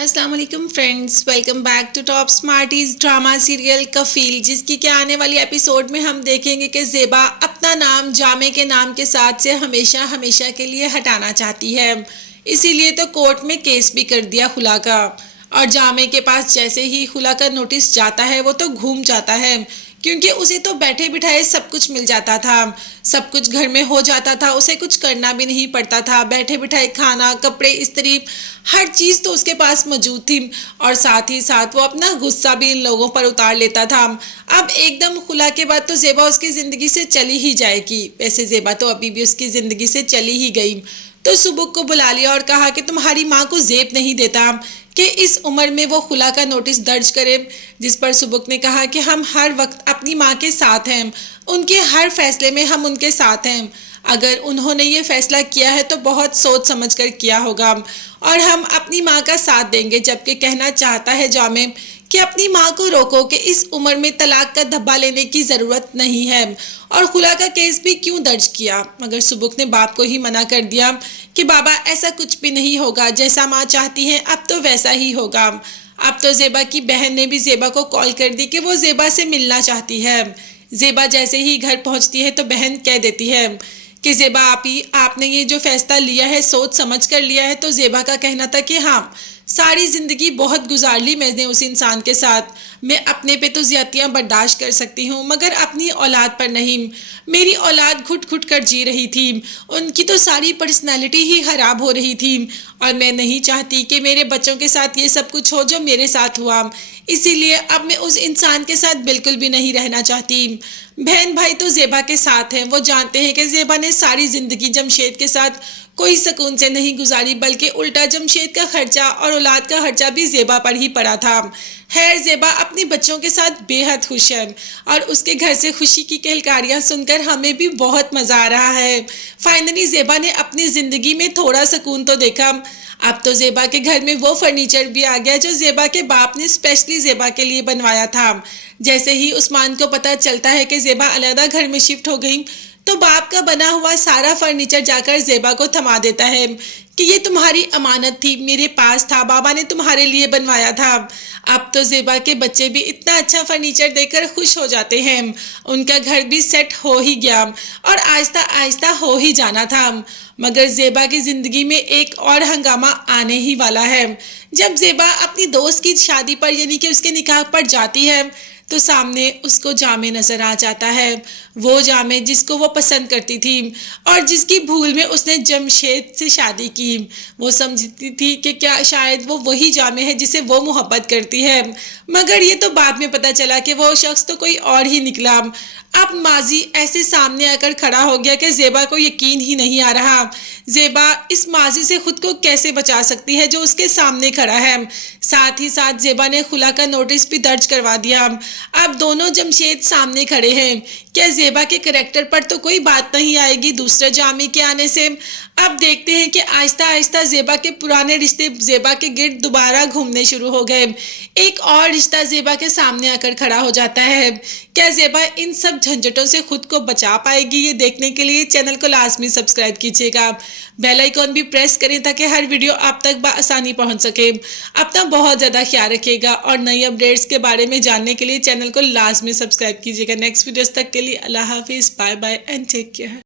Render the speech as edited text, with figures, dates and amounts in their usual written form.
अस्सलाम वालेकुम friends, welcome back to top smarties drama serial Kafeel, जिसकी के आने वाली एपिसोड में हम देखेंगे कि ज़ेबा अपना नाम जामे के नाम के साथ से हमेशा हमेशा के लिए हटाना चाहती है। इसीलिए तो कोर्ट में केस भी कर दिया खुला का। और जामे के पास जैसे ही खुला का नोटिस जाता है वो तो घूम जाता है, क्योंकि उसे तो बैठे बिठाए सब कुछ मिल जाता था, सब कुछ घर में हो जाता था, उसे कुछ करना भी नहीं पड़ता था। बैठे बिठाए खाना, कपड़े, इस्त्री, हर चीज़ तो उसके पास मौजूद थी। और साथ ही साथ वो अपना गुस्सा भी इन लोगों पर उतार लेता था। अब एकदम खुला के बाद तो ज़ेबा उसकी ज़िंदगी से चली ही जाएगी। वैसे ज़ेबा तो अभी भी उसकी ज़िंदगी से चली ही गई। तो सुबुक को बुला लिया और कहा कि तुम्हारी माँ को ज़ेब नहीं देता कि इस उम्र में वो खुला का नोटिस दर्ज करे। जिस पर सुबुक ने कहा कि हम हर वक्त अपनी माँ के साथ हैं, उनके हर फैसले में हम उनके साथ हैं। अगर उन्होंने ये फैसला किया है तो बहुत सोच समझ कर किया होगा और हम अपनी माँ का साथ देंगे। जबकि कहना चाहता है जामे कि अपनी माँ को रोको कि इस उम्र में तलाक का धब्बा लेने की ज़रूरत नहीं है, और खुला का केस भी क्यों दर्ज किया। मगर सुबुक ने बाप को ही मना कर दिया कि बाबा ऐसा कुछ भी नहीं होगा, जैसा माँ चाहती है अब तो वैसा ही होगा। अब तो ज़ेबा की बहन ने भी ज़ेबा को कॉल कर दी कि वो ज़ेबा से मिलना चाहती है। ज़ेबा जैसे ही घर पहुंचती है तो बहन कह देती है कि ज़ेबा आपने ये जो फैसला लिया है सोच समझ कर लिया है। तो ज़ेबा का कहना था कि हाँ, सारी ज़िंदगी बहुत गुजार ली मैंने उस इंसान के साथ, मैं अपने पे तो ज़्यादतियाँ बर्दाश्त कर सकती हूँ मगर अपनी औलाद पर नहीं। मेरी औलाद घुट घुट कर जी रही थी, उनकी तो सारी पर्सनालिटी ही ख़राब हो रही थी, और मैं नहीं चाहती कि मेरे बच्चों के साथ ये सब कुछ हो जो मेरे साथ हुआ। इसीलिए अब मैं उस इंसान के साथ बिल्कुल भी नहीं रहना चाहती। बहन भाई तो ज़ेबा के साथ हैं, वो जानते हैं कि ज़ेबा ने सारी ज़िंदगी जमशेद के साथ कोई सुकून से नहीं गुजारी, बल्कि उल्टा जमशेद का खर्चा और औलाद का खर्चा भी ज़ेबा पर ही पड़ा था। खैर, ज़ेबा अपने बच्चों के साथ बेहद खुश है और उसके घर से खुशी की किलकारियाँ सुनकर हमें भी बहुत मज़ा आ रहा है। फाइनली ज़ेबा ने अपनी ज़िंदगी में थोड़ा सुकून तो देखा। अब तो ज़ेबा के घर में वो फर्नीचर भी आ गया जो ज़ेबा के बाप ने स्पेशली ज़ेबा के लिए बनवाया था। जैसे ही उस्मान को पता चलता है कि ज़ेबा अलग घर में शिफ्ट हो गई तो बाप का बना हुआ सारा फर्नीचर जाकर ज़ेबा को थमा देता है कि ये तुम्हारी अमानत थी, मेरे पास था, बाबा ने तुम्हारे लिए बनवाया था। अब तो ज़ेबा के बच्चे भी इतना अच्छा फर्नीचर देखकर खुश हो जाते हैं। उनका घर भी सेट हो ही गया और आहिस्ता आहिस्ता हो ही जाना था। मगर ज़ेबा की ज़िंदगी में एक और हंगामा आने ही वाला है। जब ज़ेबा अपनी दोस्त की शादी पर यानी कि उसके निकाह पर जाती है तो सामने उसको जामे नज़र आ जाता है, वो जामे जिसको वो पसंद करती थी और जिसकी भूल में उसने जमशेद से शादी की। वो समझती थी कि क्या शायद वो वही जामे है जिसे वो मोहब्बत करती है, मगर ये तो बाद में पता चला कि वो शख्स तो कोई और ही निकला। अब माजी ऐसे सामने आकर खड़ा हो गया कि ज़ेबा को यकीन ही नहीं आ रहा। ज़ेबा इस माजी से खुद को कैसे बचा सकती है जो उसके सामने खड़ा है। साथ ही साथ ज़ेबा ने खुला का नोटिस भी दर्ज करवा दिया। अब दोनों जमशेद सामने खड़े हैं। क्या ज़ेबा के करैक्टर पर तो कोई बात नहीं आएगी दूसरे जामे के आने से। अब देखते हैं कि आहिस्ता आहिस्ता ज़ेबा के पुराने रिश्ते ज़ेबा के गिर्द दोबारा घूमने शुरू हो गए। एक और रिश्ता ज़ेबा के सामने आकर खड़ा हो जाता है। क्या ज़ेबा इन सब झंझटों से खुद को बचा पाएगी? ये देखने के लिए चैनल को लाजमी सब्सक्राइब कीजिएगा, बेल आइकॉन भी प्रेस करें ताकि हर वीडियो आप तक बआसानी पहुंच सके। अपना बहुत ज़्यादा ख्याल रखिएगा और नई अपडेट्स के बारे में जानने के लिए चैनल को लाजमी सब्सक्राइब कीजिएगा। नेक्स्ट वीडियोस तक के लिए अल्लाह हाफिज़, bye bye and take care.